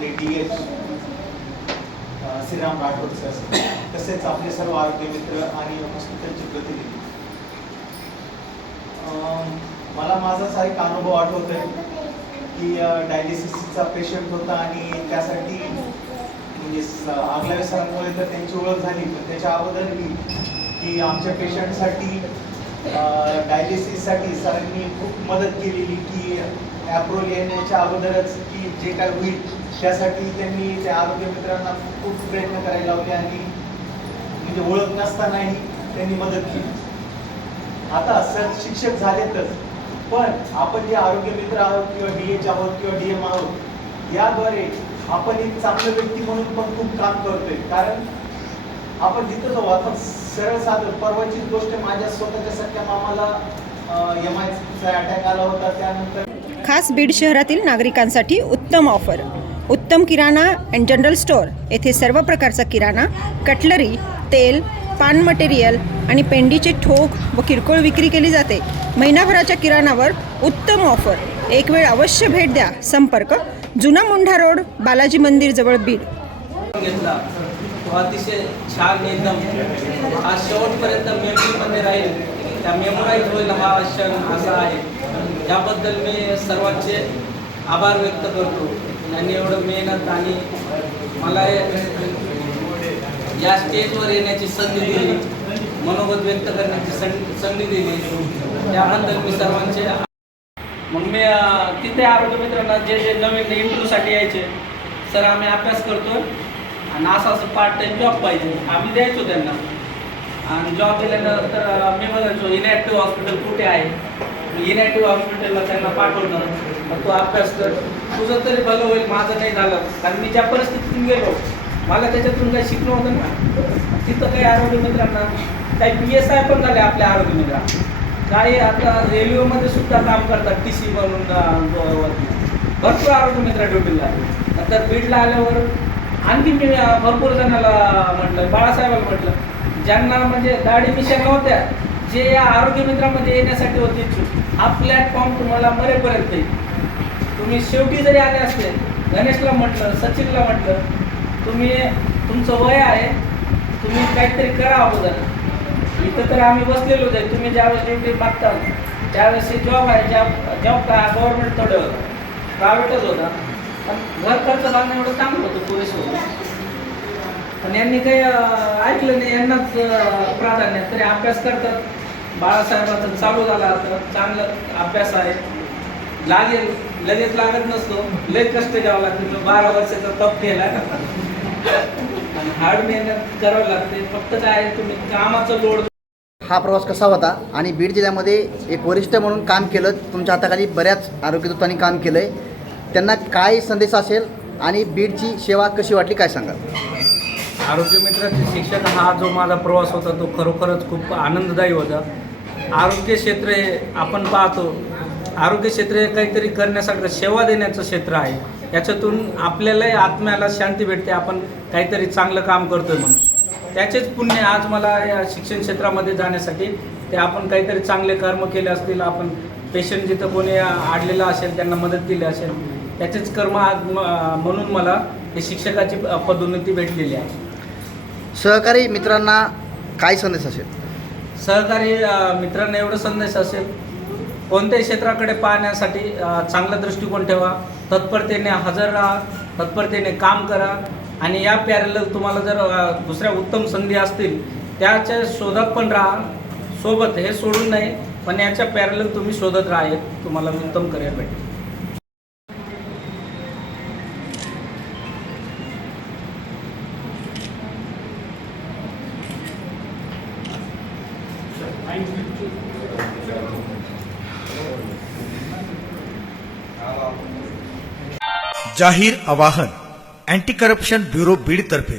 आपले D H Shriram Rathod sir तसेच आपले सर्व आरोग्य मित्र आणि हॉस्पिटलचे प्रतिनिधी. मला माझाच एक अनुभव आठवत आहे की डायलिसिसचा पेशंट होता आणि त्यासाठी म्हणजे स- आगलावे सरांमुळे तर त्यांची ओळख झाली पण त्याच्या अगोदर मी की आमच्या पेशंटसाठी डायलिसिससाठी सरांनी खूप मदत केलेली की ॲप्रोल येण्याच्या अगोदरच की जे काय होईल त्यासाठी त्यांनी त्या आरोग्य मित्रांना खूप प्रयत्न करायला लावले आणि म्हणजे ओळख नसतानाही त्यांनी मदत केली. आता सर शिक्षक झालेतच पण आपण जे आरोग्य मित्र आहोत किंवा डी एच आहोत किंवा डी एम आहोत याद्वारे आपण एक चांगलं व्यक्ती म्हणून पण खूप काम करतोय. कारण आपण जिथं जाऊ आता सरळ साधं परवाचीच गोष्ट माझ्या स्वतःच्या सख्या मामाला एम आय अटॅक आला होता. त्यानंतर खास बीड शहरातील नागरिकांसाठी उत्तम ऑफर उत्तम किराणा अँड जनरल स्टोअर येथे सर्व प्रकारचा किराणा कटलरी तेल पान मटेरियल आणि पेंडीचे ठोक व किरकोळ विक्री केली जाते. महिनाभराच्या किराणावर उत्तम ऑफर एक वेळ अवश्य भेट द्या. संपर्क जुना मुंढा रोड बालाजी मंदिर जवळ बीड. घेतला. तो अतिशय छान एकदम. हा शेवटपर्यंत मेमरीमध्ये राहील. त्या मेमोराईज होईल हा क्षण असा आहे. याबद्दल मी सर्वांचे आभार व्यक्त करतो. त्यांनी एवढं मेहनत आणि मला या स्टेजवर येण्याची संधी दिली. मनोगत व्यक्त करण्याची सं- संधी दिली. त्याबद्दल मी सर्वांचे मग मी तिथे आरोग्य मित्रांना जे जे नवीन इंटरव्ह्यूसाठी यायचे सर आम्ही अभ्यास करतो आणि असं असं पार्ट टाईम जॉब पाहिजे. आम्ही द्यायचो त्यांना. आणि जॉब दिल्यानंतर मी बघायचो इनॅक्टिव्ह हॉस्पिटल कुठे आहे? इनॅक्टिव्ह हॉस्पिटलला त्यांना पाठवणार मग तू अभ्यास कर. तुझं तरी भलं होईल माझं नाही झालं. कारण मी ज्या परिस्थितीतून गेलो मला त्याच्यातून काही शिकलं होतं ना. तिथं काही आरोग्य मित्रांना काही पी एस आय पण झाले आपल्या आरोग्य मित्रांना. काही आता रेल्वेमध्ये सुद्धा काम करतात टी सी म्हणून भरपूर आरोग्य मित्र ड्युटीला आहे. नंतर बीडला आल्यावर आणखी मी भरपूर जणाला म्हटलं बाळासाहेबाला म्हटलं ज्यांना म्हणजे दाढी मिशा नव्हत्या जे या आरोग्य मित्रामध्ये येण्यासाठी होते इच्छुक हा प्लॅटफॉर्म तुम्हाला मरेपर्यंत येईल तुम्ही शेवटी जरी आले असले गणेशला म्हटलं सचिनला म्हटलं तुम्ही तुमचं वय आहे तुम्ही काहीतरी करा अगोदर. इथं तर आम्ही बसलेलोच आहे तुम्ही ज्यावेळेस ड्युटी मागता त्यावेळेस जॉब आहे जॉब जॉब का गव्हर्नमेंट थोडं होतं प्रायव्हेटच होता. पण घर खर्च बांधणं एवढं चांगलं होतं पुरेसं. होतं पण यांनी काही ऐकलं नाही यांनाच प्राधान्य तरी अभ्यास करतात. बाळासाहेबांचा चालू झाला आता. चांगला अभ्यास आहे. लागेल लगेच लागत नसतो. लय कष्ट घ्यावं लागतं. मी बारा वर्षाचा तप केला. आणि हार्ड मेहनत करावं लागते. फक्त काय तुम्ही कामाचं लोड हा प्रवास कसा होता? आणि बीड जिल्ह्यामध्ये एक वरिष्ठ म्हणून काम केलं. तुमच्या हाताखाली बऱ्याच आरोग्यदूतांनी काम केलं आहे त्यांना काय संदेश असेल? आणि बीडची सेवा कशी वाटली? काय सांगाल? आरोग्य मित्राचे शिक्षक हा जो माझा प्रवास होता तो खरोखरच खूप आनंददायी होता. आरोग्य क्षेत्र हे आपण पाहतो. आरोग्य क्षेत्र हे काहीतरी करण्यासारखं सेवा देण्याचं क्षेत्र आहे. याच्यातून आपल्यालाही आत्म्याला शांती भेटते. आपण काहीतरी चांगलं काम करतोय म्हणून. त्याचेच पुण्य आज मला या शिक्षण क्षेत्रामध्ये जाण्यासाठी ते आपण काहीतरी चांगले कर्म केले असतील आपण पेशंट जिथं कोणी आडलेला असेल त्यांना मदत केली असेल त्याचेच कर्म आज म्हणून मला हे शिक्षकाची पदोन्नती भेटलेली आहे. सहकारी मित्रांना काय संदेश असेल? सहकारी मित्रांना एवढं संदेश असेल. कोणत्याही क्षेत्राकडे पाहण्यासाठी चांगला दृष्टिकोन ठेवा. तत्परतेने हजर राहा. तत्परतेने काम करा. आणि या पॅरेल तुम्हाला जर दुसऱ्या उत्तम संधी असतील त्याच्या शोधात पण राहा. सोबत हे सोडून नाही पण याच्या पॅरल तुम्ही शोधत राहा. तुम्हाला उत्तम करिअर भेटेल. जाहीर आवाहन एंटी करप्शन ब्यूरो बीड बीडतर्फे